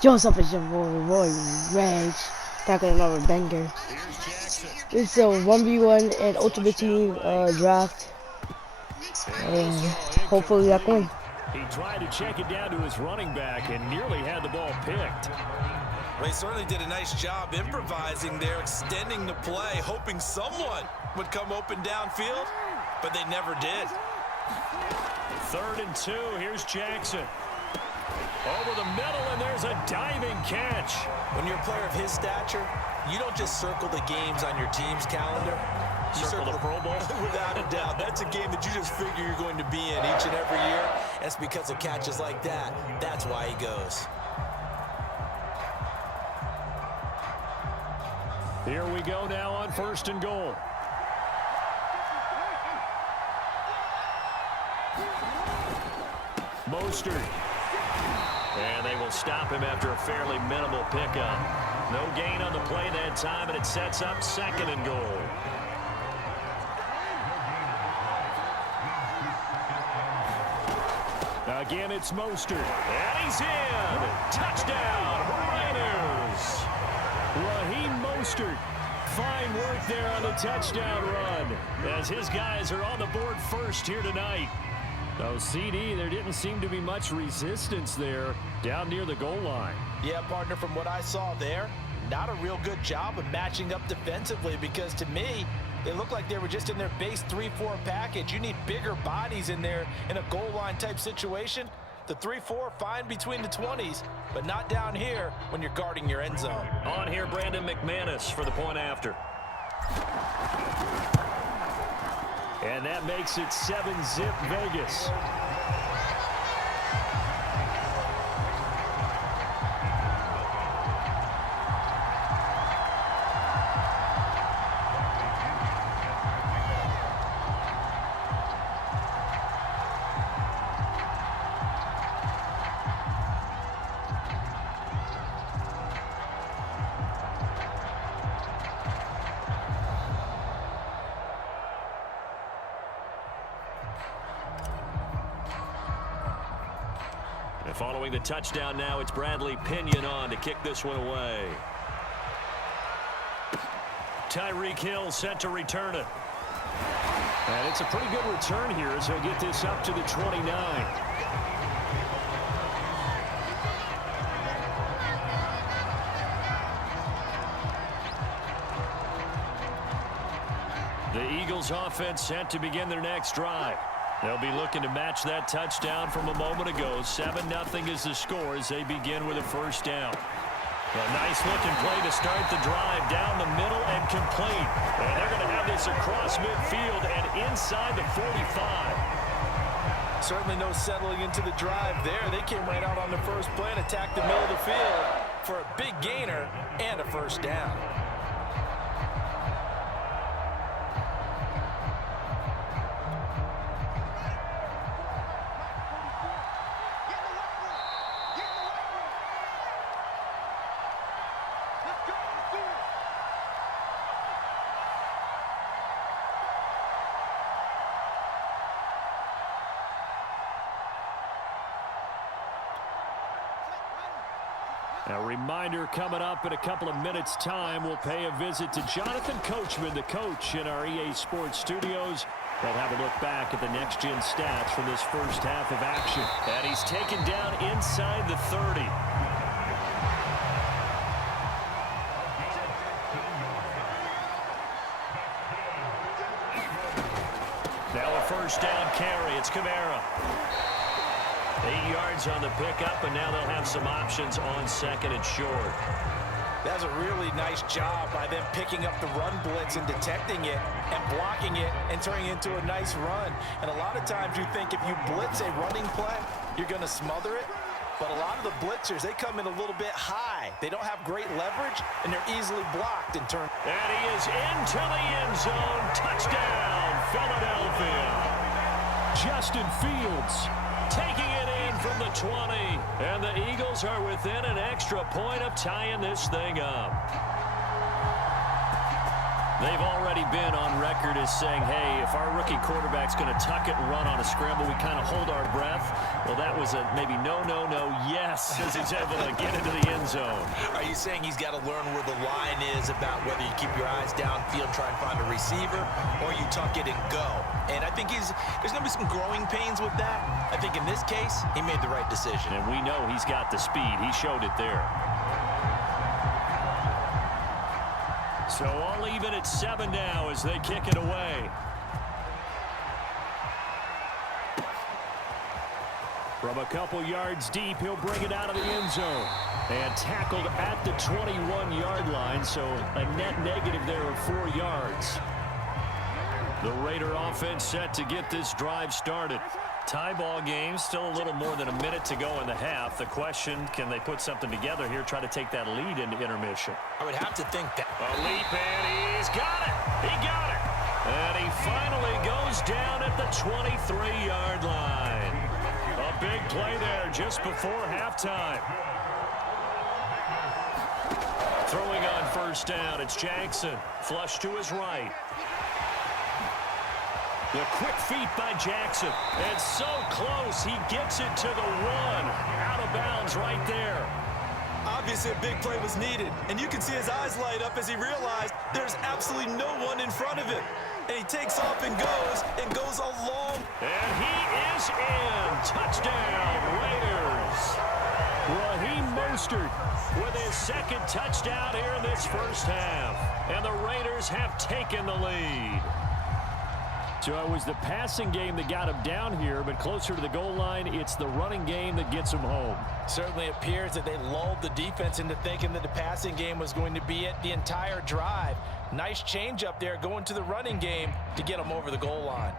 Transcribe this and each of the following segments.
Joseph is a Roy Rage. Tackling another banger. It's a 1v1 and Ultimate Team draft. And hopefully I can win. He tried to check it down to his running back and nearly had the ball picked. Well, he certainly did a nice job improvising there, extending the play, hoping someone would come open downfield, but they never did. 3rd and 2, here's Jackson. Over the middle, and there's a diving catch. When you're a player of his stature, you don't just circle the games on your team's calendar. You circle the Pro Bowl? Without a doubt. That's a game that you just figure you're going to be in each and every year. That's because of catches like that. That's why he goes. Here we go now on 1st and goal. Mostert. And they will stop him after a fairly minimal pickup. No gain on the play that time, and it sets up 2nd and goal. Again, it's Mostert. And he's in. Touchdown, Raiders. Raheem Mostert. Fine work there on the touchdown run, as his guys are on the board first here tonight. Though CD, there didn't seem to be much resistance there down near the goal line. Yeah, partner, from what I saw there, not a real good job of matching up defensively, because to me, they look like they were just in their base 3-4 package. You need bigger bodies in there in a goal line type situation. The 3-4, fine between the 20s, but not down here when you're guarding your end zone. On here, Brandon McManus for the point after. And that makes it 7-zip Vegas. Following the touchdown now, it's Bradley Pinion on to kick this one away. Tyreek Hill set to return it. And it's a pretty good return here as he'll get this up to the 29. The Eagles offense set to begin their next drive. They'll be looking to match that touchdown from a moment ago. 7-0 is the score as they begin with a 1st down. A nice-looking play to start the drive down the middle and complete. And they're going to have this across midfield and inside the 45. Certainly no settling into the drive there. They came right out on the first play and attacked the middle of the field for a big gainer and a 1st down. A reminder coming up in a couple of minutes' time. We'll pay a visit to Jonathan Coachman, the coach in our EA Sports studios. They'll have a look back at the next-gen stats from this first half of action. And he's taken down inside the 30. Now a 1st down carry. It's Kamara. 8 yards on the pickup, and now they'll have some options on 2nd and short. That's a really nice job by them picking up the run blitz and detecting it and blocking it and turning it into a nice run. And a lot of times you think if you blitz a running play, you're going to smother it. But a lot of the blitzers, they come in a little bit high. They don't have great leverage, and they're easily blocked in turn. And he is into the end zone. Touchdown, Philadelphia. Justin Fields taking it in from the 20. And the Eagles are within an extra point of tying this thing up. They've already been on record as saying, hey, if our rookie quarterback's going to tuck it and run on a scramble, we kind of hold our breath. Well, that was a maybe no, yes, as he's able to get into the end zone. Are you saying he's got to learn where the line is about whether you keep your eyes downfield, try and find a receiver, or you tuck it and go? And I think there's going to be some growing pains with that. I think in this case, he made the right decision. And we know he's got the speed. He showed it there. So all even at 7 now as they kick it away. From a couple yards deep, he'll bring it out of the end zone. And tackled at the 21-yard line, so a net negative there of 4 yards. The Raider offense set to get this drive started. Tie ball game, still a little more than a minute to go in the half. The question, can they put something together here, try to take that lead into intermission? I would have to think that. A leap, and he's got it. He got it. And he finally goes down at the 23-yard line. A big play there just before halftime. Throwing on first down, it's Jackson. Flush to his right. The quick feet by Jackson. And so close, he gets it to the 1. Out of bounds right there. Obviously, a big play was needed. And you can see his eyes light up as he realized there's absolutely no one in front of him. And he takes off and goes a long. And he is in. Touchdown, Raiders. Raheem Mostert with his second touchdown here in this first half. And the Raiders have taken the lead. So it was the passing game that got him down here, but closer to the goal line, it's the running game that gets him home. Certainly appears that they lulled the defense into thinking that the passing game was going to be it the entire drive. Nice change up there going to the running game to get him over the goal line.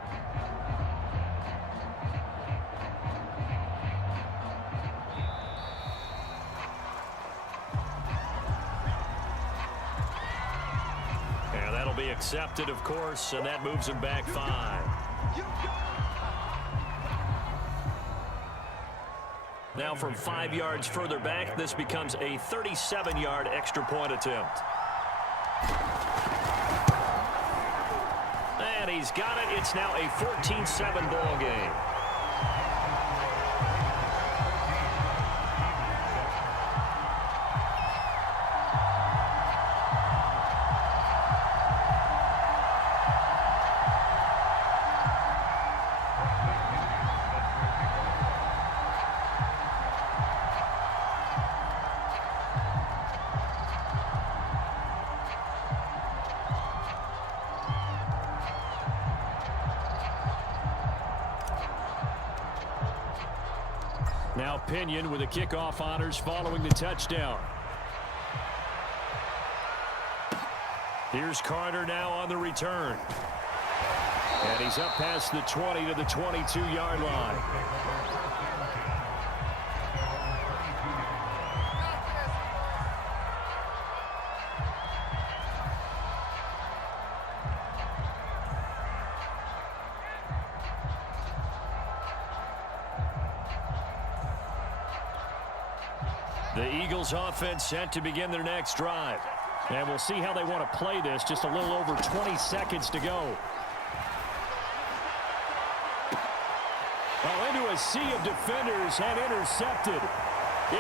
Be accepted, of course, and that moves him back 5. Now from 5 yards further back, this becomes a 37-yard extra point attempt. And he's got it. It's now a 14-7 ball game. Now Pinion with the kickoff honors following the touchdown. Here's Carter now on the return. And he's up past the 20 to the 22-yard line. The Eagles offense set to begin their next drive. And we'll see how they want to play this. Just a little over 20 seconds to go. Well, into a sea of defenders and intercepted.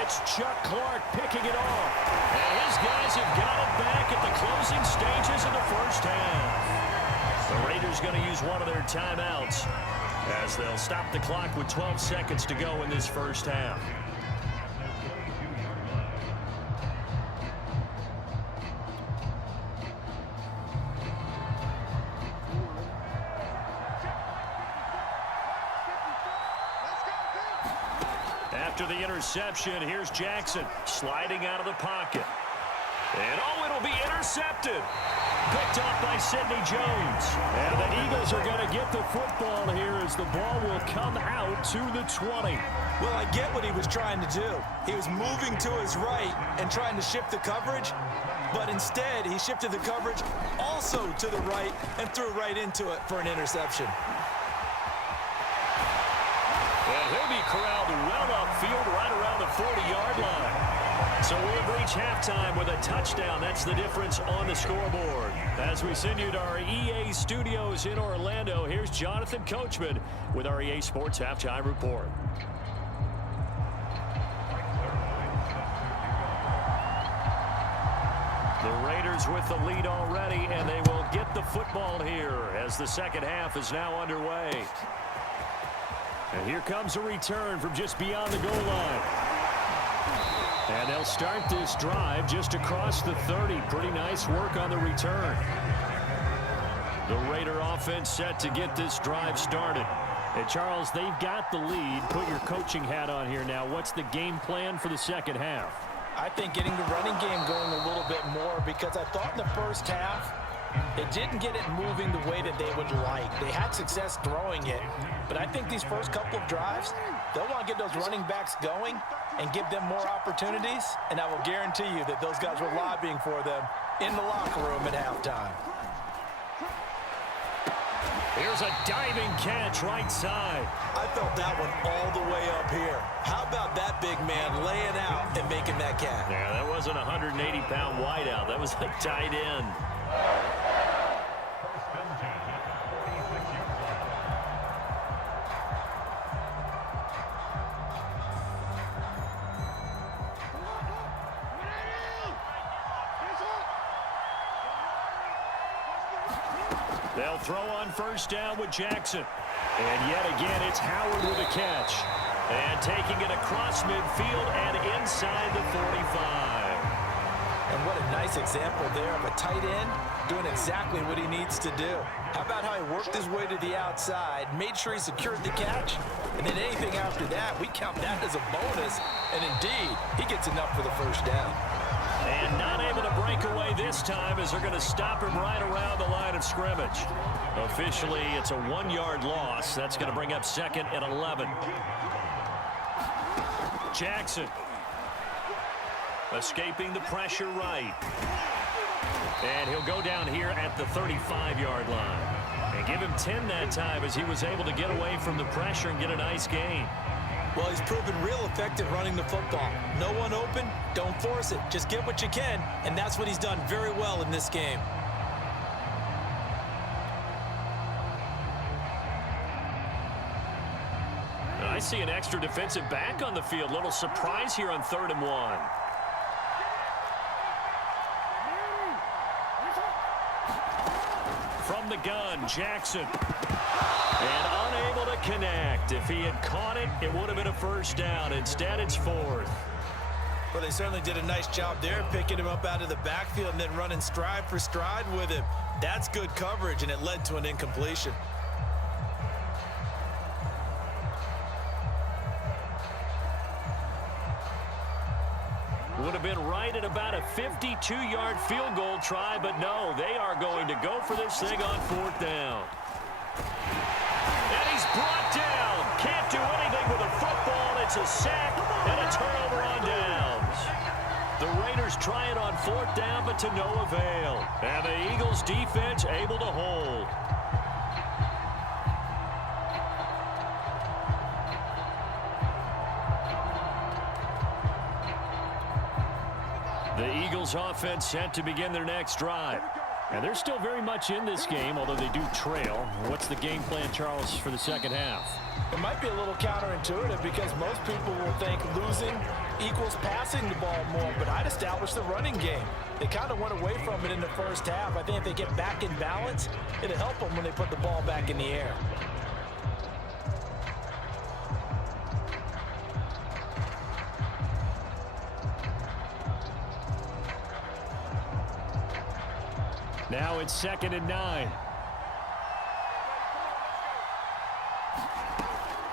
It's Chuck Clark picking it off. And his guys have got it back at the closing stages of the first half. The Raiders going to use one of their timeouts as they'll stop the clock with 12 seconds to go in this first half. After the interception, here's Jackson sliding out of the pocket. And it'll be intercepted. Picked off by Sidney Jones. And the Eagles are going to get the football here as the ball will come out to the 20. Well, I get what he was trying to do. He was moving to his right and trying to shift the coverage, but instead he shifted the coverage also to the right and threw right into it for an interception. And he'll be corralled well upfield right around the 40-yard line. So we have reached halftime with a touchdown. That's the difference on the scoreboard. As we send you to our EA studios in Orlando, here's Jonathan Coachman with our EA Sports Halftime Report. The Raiders with the lead already, and they will get the football here as the second half is now underway. And here comes a return from just beyond the goal line. And they'll start this drive just across the 30. Pretty nice work on the return. The Raider offense set to get this drive started. And Charles, they've got the lead. Put your coaching hat on here now. What's the game plan for the second half? I think getting the running game going a little bit more, because I thought in the first half they didn't get it moving the way that they would like. They had success throwing it, but I think these first couple of drives, they'll want to get those running backs going and give them more opportunities, and I will guarantee you that those guys were lobbying for them in the locker room at halftime. Here's a diving catch right side. I felt that one all the way up here. How about that big man laying out and making that catch? Yeah, that wasn't a 180-pound wideout. That was a tight end. They'll throw on first down with Jackson. And yet again, it's Howard with a catch. And taking it across midfield and inside the 45. And what a nice example there of a tight end doing exactly what he needs to do. How about how he worked his way to the outside, made sure he secured the catch, and then anything after that, we count that as a bonus. And indeed, he gets enough for the first down. And not able to break away this time as they're going to stop him right around the line of scrimmage. Officially, it's a 1-yard loss. That's going to bring up second and 11. Jackson escaping the pressure right. And he'll go down here at the 35-yard line. And give him 10 that time as he was able to get away from the pressure and get a nice gain. Well, he's proven real effective running the football. No one open, don't force it. Just get what you can, and that's what he's done very well in this game. I see an extra defensive back on the field. Little surprise here on 3rd and 1. From the gun, Jackson. And unable to connect. If he had caught it, it would have been a first down. Instead, it's 4th. Well, they certainly did a nice job there, picking him up out of the backfield and then running stride for stride with him. That's good coverage, and it led to an incompletion. Would have been right at about a 52-yard field goal try, but no, they are going to go for this thing on 4th down. And he's brought down. Can't do anything with a football. It's a sack and a turnover on downs. The Raiders try it on 4th down, but to no avail. And the Eagles defense able to hold. The Eagles offense set to begin their next drive. And they're still very much in this game, although they do trail. What's the game plan, Charles, for the second half? It might be a little counterintuitive because most people will think losing equals passing the ball more, but I'd establish the running game. They kind of went away from it in the first half. I think if they get back in balance, it'll help them when they put the ball back in the air. Now it's 2nd and 9.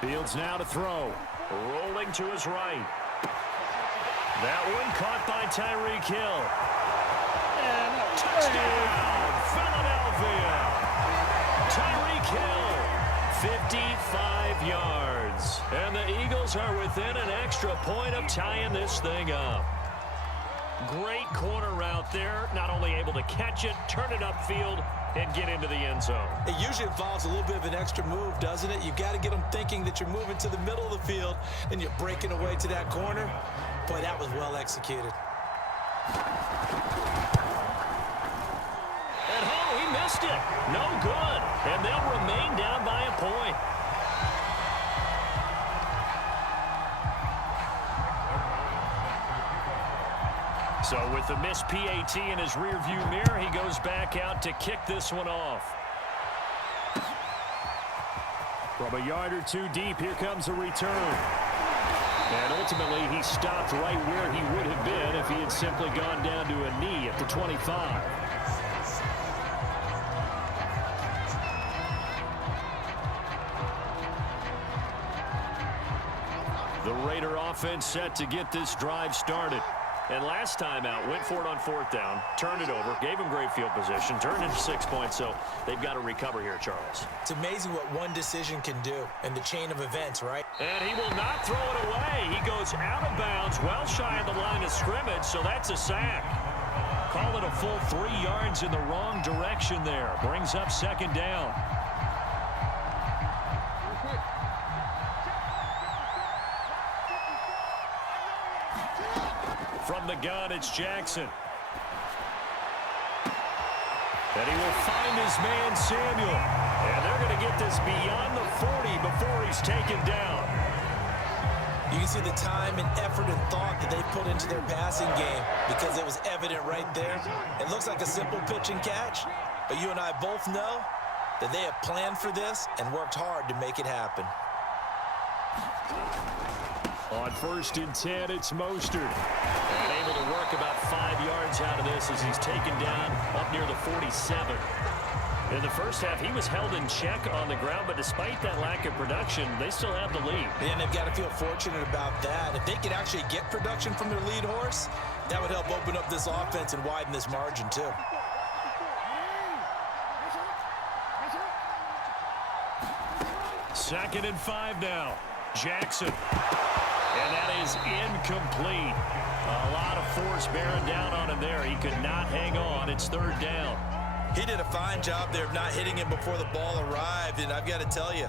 Fields now to throw. Rolling to his right. That one caught by Tyreek Hill. And touchdown, Philadelphia. Tyreek Hill, 55 yards. And the Eagles are within an extra point of tying this thing up. Great corner route there. Not only able to catch it, turn it upfield, and get into the end zone. It usually involves a little bit of an extra move, doesn't it? You've got to get them thinking that you're moving to the middle of the field and you're breaking away to that corner. Boy, that was well executed. And he missed it. No good. And they'll remain down by a point. So with the missed PAT in his rearview mirror, he goes back out to kick this one off. From a yard or two deep, here comes a return. And ultimately, he stopped right where he would have been if he had simply gone down to a knee at the 25. The Raider offense set to get this drive started. And last time out, went for it on fourth down, turned it over, gave him great field position, turned into 6 points, so they've got to recover here, Charles. It's amazing what one decision can do in the chain of events, right? And he will not throw it away. He goes out of bounds, well shy of the line of scrimmage, so that's a sack. Call it a full 3 yards in the wrong direction there. Brings up second down. From the gun, it's Jackson. And he will find his man, Samuel. And they're going to get this beyond the 40 before he's taken down. You can see the time and effort and thought that they put into their passing game because it was evident right there. It looks like a simple pitch and catch, but you and I both know that they have planned for this and worked hard to make it happen. On 1st and 10, it's Mostert. And able to work about 5 yards out of this as he's taken down up near the 47. In the first half, he was held in check on the ground, but despite that lack of production, they still have the lead. And they've got to feel fortunate about that. If they could actually get production from their lead horse, that would help open up this offense and widen this margin too. Second and 5 now. Jackson. And that is incomplete. A lot of force bearing down on him there. He could not hang on. It's 3rd down. He did a fine job there of not hitting him before the ball arrived, and I've got to tell you,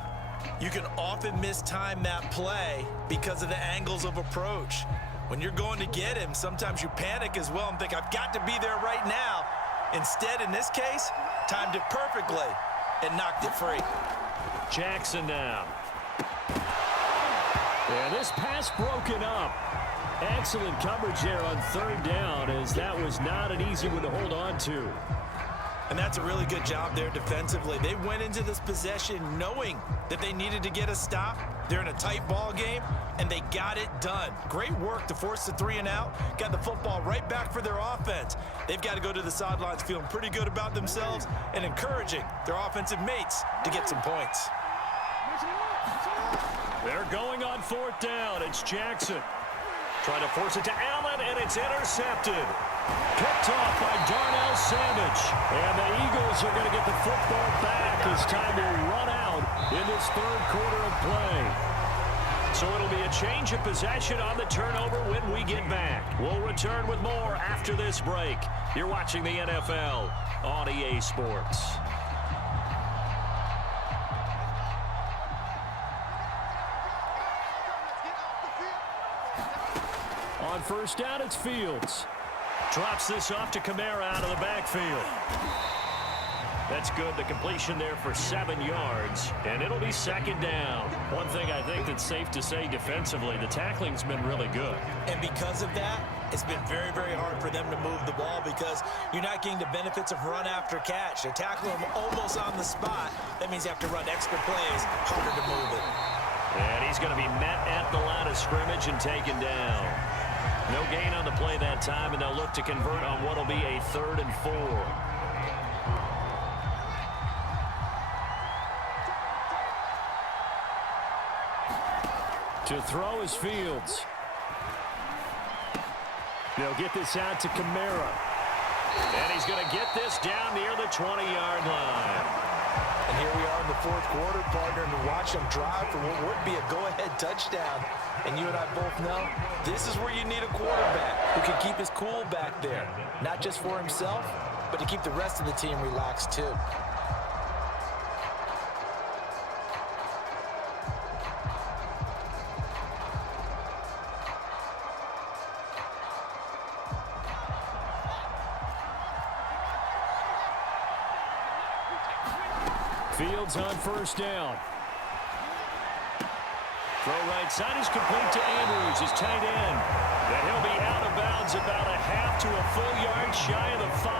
you can often mistime that play because of the angles of approach. When you're going to get him, sometimes you panic as well and think, I've got to be there right now. Instead, in this case, timed it perfectly and knocked it free. Jackson now. And this pass broken up. Excellent coverage there on 3rd down, as that was not an easy one to hold on to. And that's a really good job there defensively. They went into this possession knowing that they needed to get a stop. They're in a tight ball game, and they got it done. Great work to force the 3 and out. Got the football right back for their offense. They've got to go to the sidelines feeling pretty good about themselves and encouraging their offensive mates to get some points. They're going on 4th down. It's Jackson. Trying to force it to Allen, and it's intercepted. Picked off by Darnell Savage. And the Eagles are going to get the football back as time will run out in this 3rd quarter of play. So it'll be a change of possession on the turnover when we get back. We'll return with more after this break. You're watching the NFL on EA Sports. On 1st down, it's Fields. Drops this off to Kamara out of the backfield. That's good. The completion there for 7 yards, and it'll be 2nd down. One thing I think that's safe to say defensively, the tackling's been really good. And because of that, it's been very, very hard for them to move the ball because you're not getting the benefits of run after catch. They're tackling them almost on the spot. That means you have to run extra plays, harder to move it. And he's going to be met at the line of scrimmage and taken down. No gain on the play that time, and they'll look to convert on what will be a 3rd and 4. To throw is Fields. They'll get this out to Kamara. And he's going to get this down near the 20-yard line. And here we are in the 4th quarter, partner, and to watch them drive for what would be a go-ahead touchdown. And you and I both know this is where you need a quarterback who can keep his cool back there, not just for himself, but to keep the rest of the team relaxed too. Fields on first down. Throw right side is complete to Andrews, his tight end. And he'll be out of bounds about a half to a full yard shy of the 5.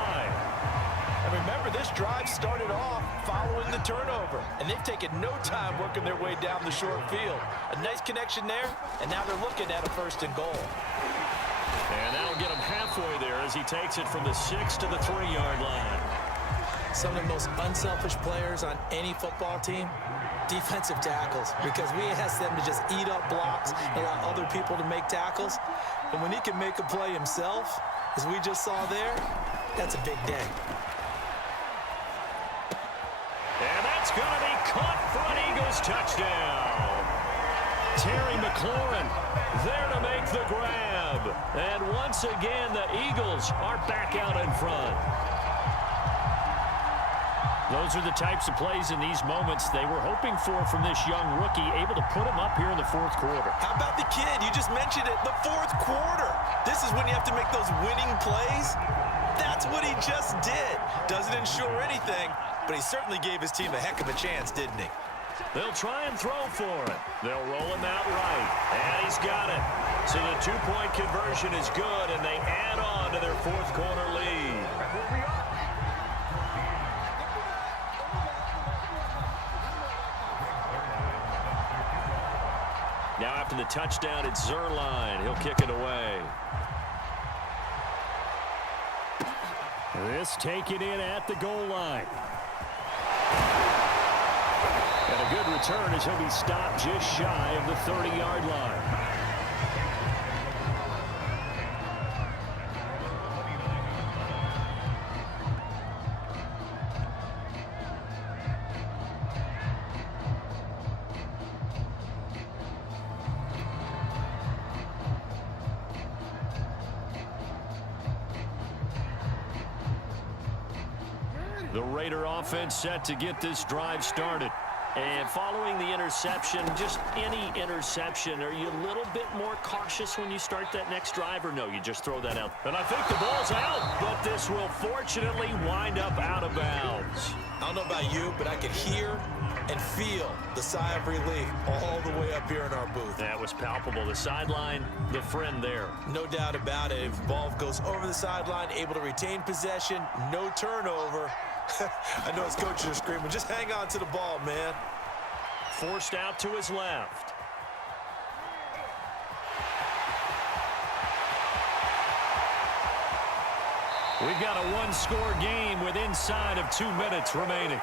And remember, this drive started off following the turnover, and they've taken no time working their way down the short field. A nice connection there, and now they're looking at a 1st and goal. And that'll get him halfway there as he takes it from the 6 to the 3-yard line. Some of the most unselfish players on any football team, defensive tackles, because we ask them to just eat up blocks, allow other people to make tackles. And when he can make a play himself, as we just saw there, that's a big day. And that's going to be caught for an Eagles touchdown. Terry McLaurin there to make the grab. And once again, the Eagles are back out in front. Those are the types of plays in these moments they were hoping for from this young rookie, able to put him up here in the 4th quarter. How about the kid? You just mentioned it, the 4th quarter. This is when you have to make those winning plays. That's what he just did. Doesn't ensure anything, but he certainly gave his team a heck of a chance, didn't he? They'll try and throw for it. They'll roll him out right, and he's got it. So the 2-point conversion is good, and they add on to their 4th quarter lead. Now after the touchdown, it's Zerline. He'll kick it away. This taken in at the goal line. And a good return as he'll be stopped just shy of the 30-yard line. The Raider offense set to get this drive started. And following the interception, just any interception, are you a little bit more cautious when you start that next drive, or no, you just throw that out? And I think the ball's out, but this will fortunately wind up out of bounds. I don't know about you, but I could hear and feel the sigh of relief all the way up here in our booth. That was palpable. The sideline, the friend there. No doubt about it. If the ball goes over the sideline, able to retain possession, no turnover. I know his coaches are screaming, just hang on to the ball, man. Forced out to his left. We've got a one-score game with inside of 2 minutes remaining.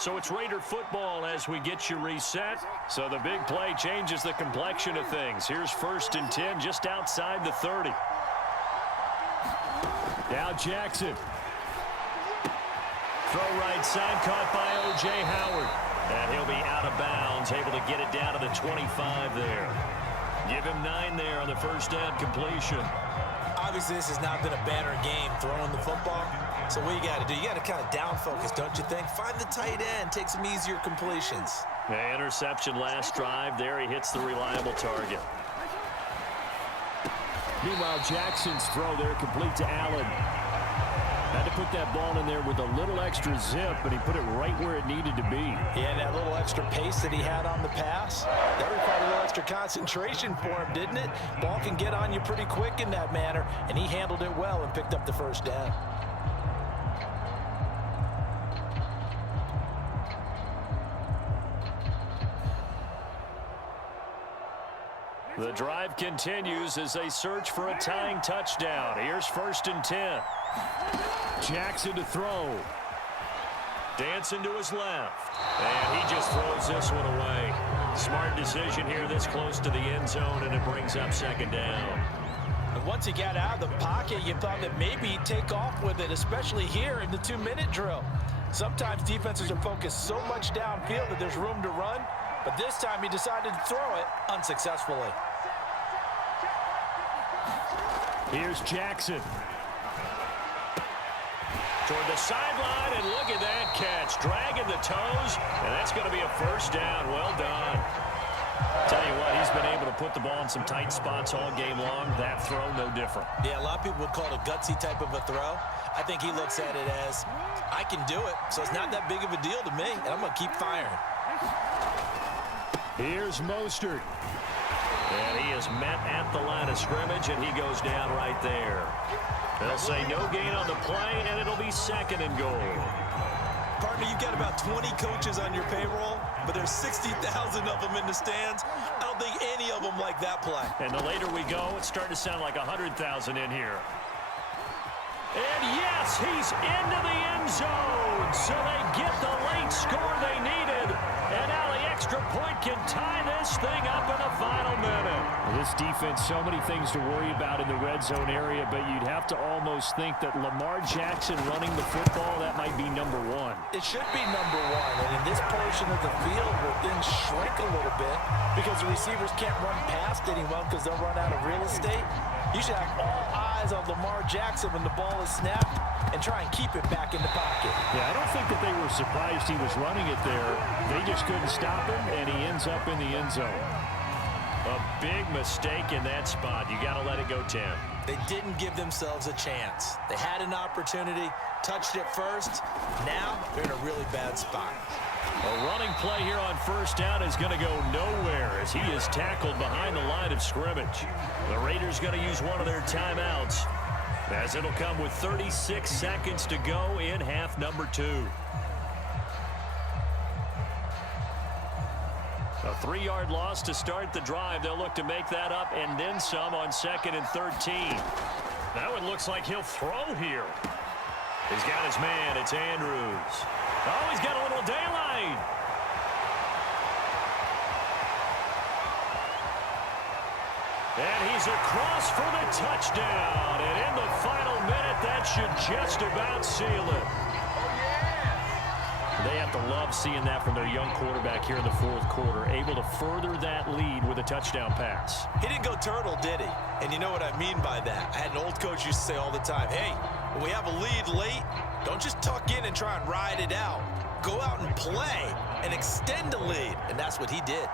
So it's Raider football as we get you reset. So the big play changes the complexion of things. Here's 1st and 10 just outside the 30. Now Jackson. Throw right side, caught by O.J. Howard. And he'll be out of bounds, able to get it down to the 25 there. Give him 9 there on the 1st down completion. Obviously, this has not been a banner game throwing the football. So what you got to do, you got to kind of down focus, don't you think? Find the tight end, take some easier completions. Yeah, interception last drive. There he hits the reliable target. Meanwhile, Jackson's throw there complete to Allen. Had to put that ball in there with a little extra zip, but he put it right where it needed to be. Yeah, and that little extra pace that he had on the pass, that required a little extra concentration for him, didn't it? Ball can get on you pretty quick in that manner, and he handled it well and picked up the 1st down. The drive continues as they search for a tying touchdown. Here's 1st and 10. Jackson to throw. Dancing to his left. And he just throws this one away. Smart decision here this close to the end zone, and it brings up 2nd down. And once he got out of the pocket, you thought that maybe he'd take off with it, especially here in the 2-minute drill. Sometimes defenses are focused so much downfield that there's room to run, but this time he decided to throw it unsuccessfully. Here's Jackson. Toward the sideline, and look at that catch. Dragging the toes, and that's going to be a 1st down. Well done. Tell you what, he's been able to put the ball in some tight spots all game long. That throw, no different. Yeah, a lot of people would call it a gutsy type of a throw. I think he looks at it as, I can do it, so it's not that big of a deal to me, and I'm going to keep firing. Here's Mostert. And he is met at the line of scrimmage, and he goes down right there. They'll say no gain on the play, and it'll be 2nd and goal. Partner, you've got about 20 coaches on your payroll, but there's 60,000 of them in the stands. I don't think any of them like that play. And the later we go, it's starting to sound like 100,000 in here. And yes, he's into the end zone. So they get the late score they needed. And now the extra point can tie this thing up in the final minute. This defense, so many things to worry about in the red zone area, but you'd have to almost think that Lamar Jackson running the football, that might be number 1. It should be number 1. And in this portion of the field where things shrink a little bit because the receivers can't run past anyone because they'll run out of real estate, you should have all eyes on Lamar Jackson when the ball is snapped and try and keep it back in the pocket. Yeah, I don't think that they were surprised he was running it there. They just couldn't stop him, and he ends up in the end zone. A big mistake in that spot. You got to let it go, Tim. They didn't give themselves a chance. They had an opportunity, touched it first. Now they're in a really bad spot. A running play here on 1st down is going to go nowhere as he is tackled behind the line of scrimmage. The Raiders going to use one of their timeouts as it'll come with 36 seconds to go in half number 2. A 3-yard loss to start the drive. They'll look to make that up and then some on 2nd and 13. That one looks like he'll throw here. He's got his man. It's Andrews. Oh, he's got a little daylight. And he's across for the touchdown. And in the final minute, that should just about seal it. They have to love seeing that from their young quarterback here in the 4th quarter, able to further that lead with a touchdown pass. He didn't go turtle, did he? And you know what I mean by that. I had an old coach used to say all the time, hey, when we have a lead late, don't just tuck in and try and ride it out. Go out and play and extend the lead. And that's what he did.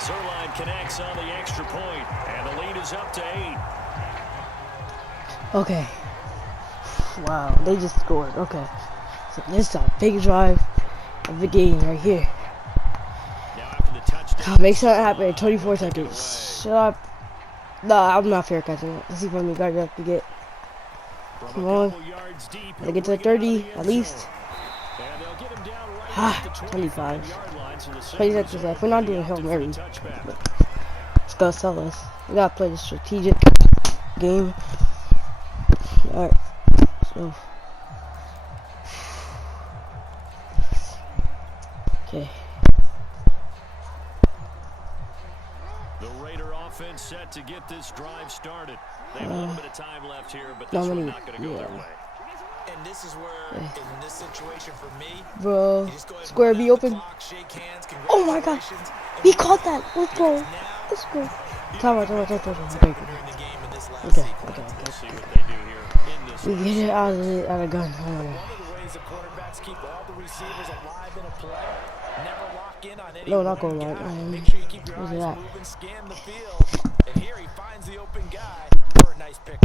Zerline connects on the extra point, and the lead is up to 8. Okay. Wow, they just scored. Okay. So this is a big drive of the game right here. Now after the touchdown, God, make something happen in 24 seconds. Shut up. Nah, I'm not fair catching it. Let's see how many guys you have to get. Come on. Gotta get to the 30 at least. Ah, 25. 20 seconds left. We're not doing Hail Mary. It's gonna sell us. We gotta play the strategic game. Alright. So. Okay. The Raider offense set to get this drive started. They have a little bit of time left here, but this one's not going to go their way. And this is where, in this situation for me, bro, square be open. Oh my god, he caught that. Let's go. Let's go. Time out. Okay. We get it out of gun. One of the ways the quarterbacks keep all the receivers alive in a play. Never lock in on any. No, not going on. Make sure you keep your eyes moving, scan the field. And here he finds the open guy for a nice pick.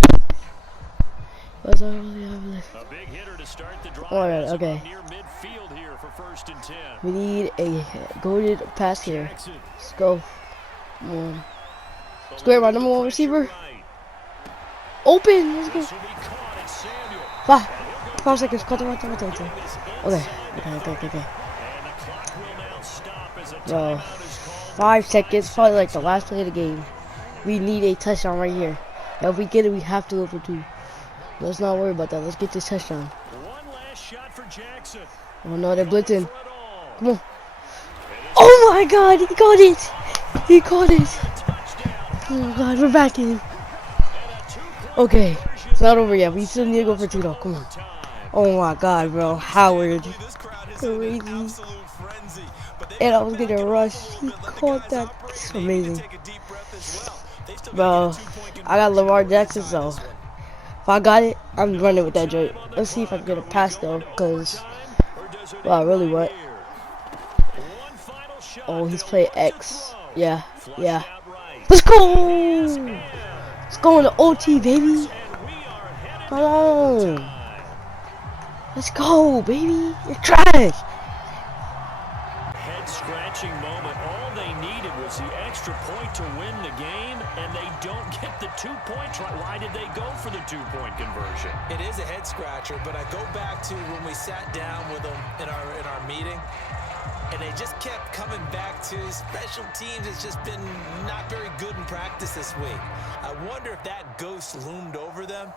What's up? A big hitter to start the drive. Alright, okay. Near midfield here for 1st and 10. We need a goated pass here. Let's go. Come on. Square my number 1 receiver. Open. Let's go. 5 seconds. Okay. Yo, 5 seconds. Probably like the last play of the game. We need a touchdown right here. If we get it, we have to go for 2. Let's not worry about that. Let's get this touchdown. One last shot for Jackson. Oh no, they're blitzing. Come on. Oh my god, he got it. He caught it. Oh god, we're back in. Okay, it's not over yet. We still need to go for 2 though. Come on. Oh my god, bro. Howard. Crazy. And I was getting rushed. He caught that. It's amazing. Bro, I got Lamar Jackson, so if I got it, I'm running with that joint. Let's see if I can get a pass though, because, well, really what? Oh, he's playing X. Yeah, yeah. Let's go! Let's go into OT, baby. Come on. Let's go, baby. You're trash. Head-scratching moment. All they needed was the extra point to win the game, and they don't get the 2-point try. Why did they go for the 2-point conversion? It is a head-scratcher, but I go back to when we sat down with them in our meeting, and they just kept coming back to special teams. It's just been not very good in practice this week. I wonder if that ghost loomed over them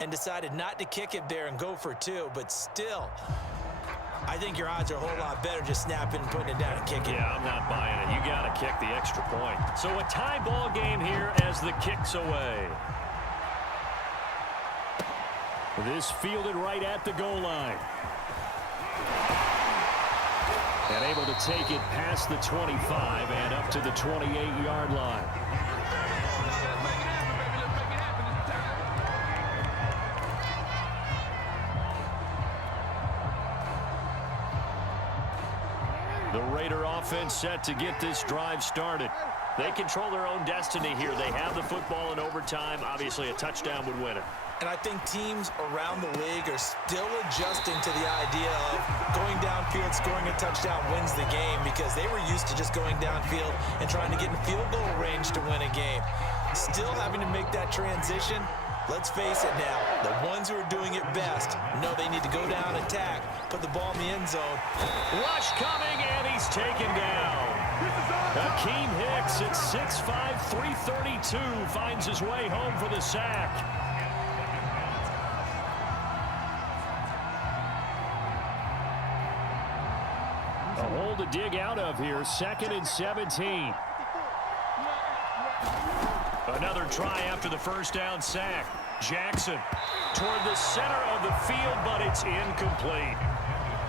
and decided not to kick it there and go for 2, but still, I think your odds are a whole lot better just snapping and putting it down and kicking. Yeah, I'm not buying it. You got to kick the extra point. So a tie ball game here as the kick's away. This fielded right at the goal line. And able to take it past the 25 and up to the 28-yard line. The Raider offense set to get this drive started. They control their own destiny here. They have the football in overtime. Obviously, a touchdown would win it. And I think teams around the league are still adjusting to the idea of going downfield, scoring a touchdown wins the game, because they were used to just going downfield and trying to get in field goal range to win a game. Still having to make that transition. Let's face it now, the ones who are doing it best know they need to go down, attack, put the ball in the end zone. Rush coming, and he's taken down. Akeem Hicks at 6'5", 332 finds his way home for the sack. A hole to dig out of here, 2nd and 17. Another try after the first down sack. Jackson toward the center of the field, but it's incomplete.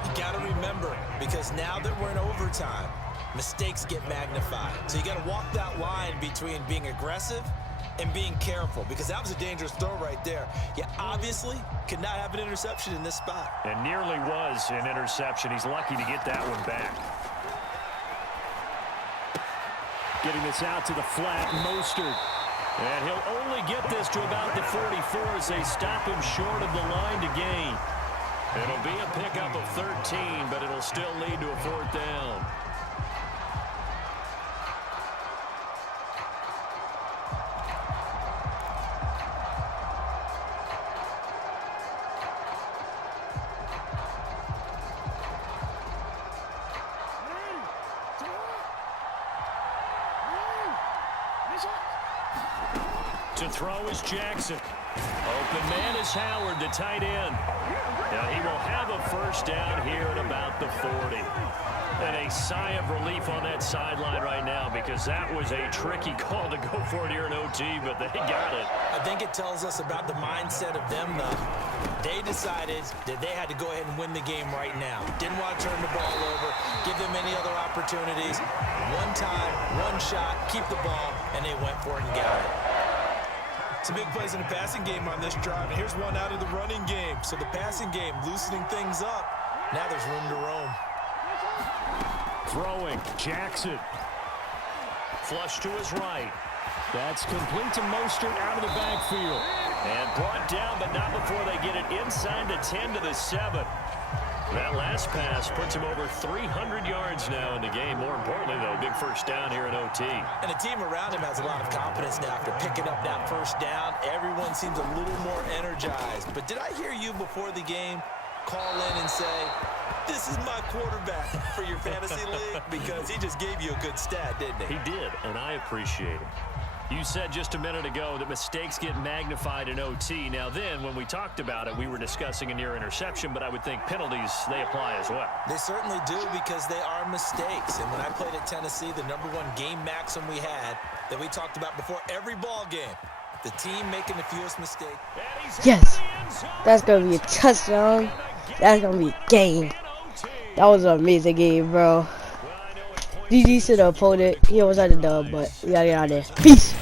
You got to remember, because now that we're in overtime, mistakes get magnified. So you got to walk that line between being aggressive and being careful, because that was a dangerous throw right there. You obviously could not have an interception in this spot. And nearly was an interception. He's lucky to get that one back. Getting this out to the flat, Mostert. And he'll only get this to about the 44 as they stop him short of the line to gain. It'll be a pickup of 13, but it'll still lead to a 4th down. To throw is Jackson. Open man is Howard, the tight end. Now he will have a first down here at about the 40. And a sigh of relief on that sideline right now, because that was a tricky call to go for it here in OT, but they got it. I think it tells us about the mindset of them, though. They decided that they had to go ahead and win the game right now. Didn't want to turn the ball over, give them any other opportunities. One time, one shot, keep the ball, and they went for it and got it. Some big plays in the passing game on this drive, and here's one out of the running game. So the passing game loosening things up. Now there's room to roam. Throwing, Jackson. Flush to his right. That's complete to Mostert out of the backfield. And brought down, but not before they get it inside the 10 to the 7. That last pass puts him over 300 yards now in the game. More importantly, though, big first down here in OT. And the team around him has a lot of confidence now after picking up that first down. Everyone seems a little more energized. But did I hear you before the game call in and say, this is my quarterback for your fantasy league? Because he just gave you a good stat, didn't he? He did, and I appreciate it. You said just a minute ago that mistakes get magnified in OT. Now then, when we talked about it, we were discussing a near interception, but I would think penalties, they apply as well. They certainly do, because they are mistakes. And when I played at Tennessee, the #1 game maximum we had that we talked about before every ball game, the team making the fewest mistakes. Yes, that's going to be a touchdown. That's going to be a game. That was an amazing game, bro. GG to the opponent. He almost had a dub, but we gotta get out of there. Peace.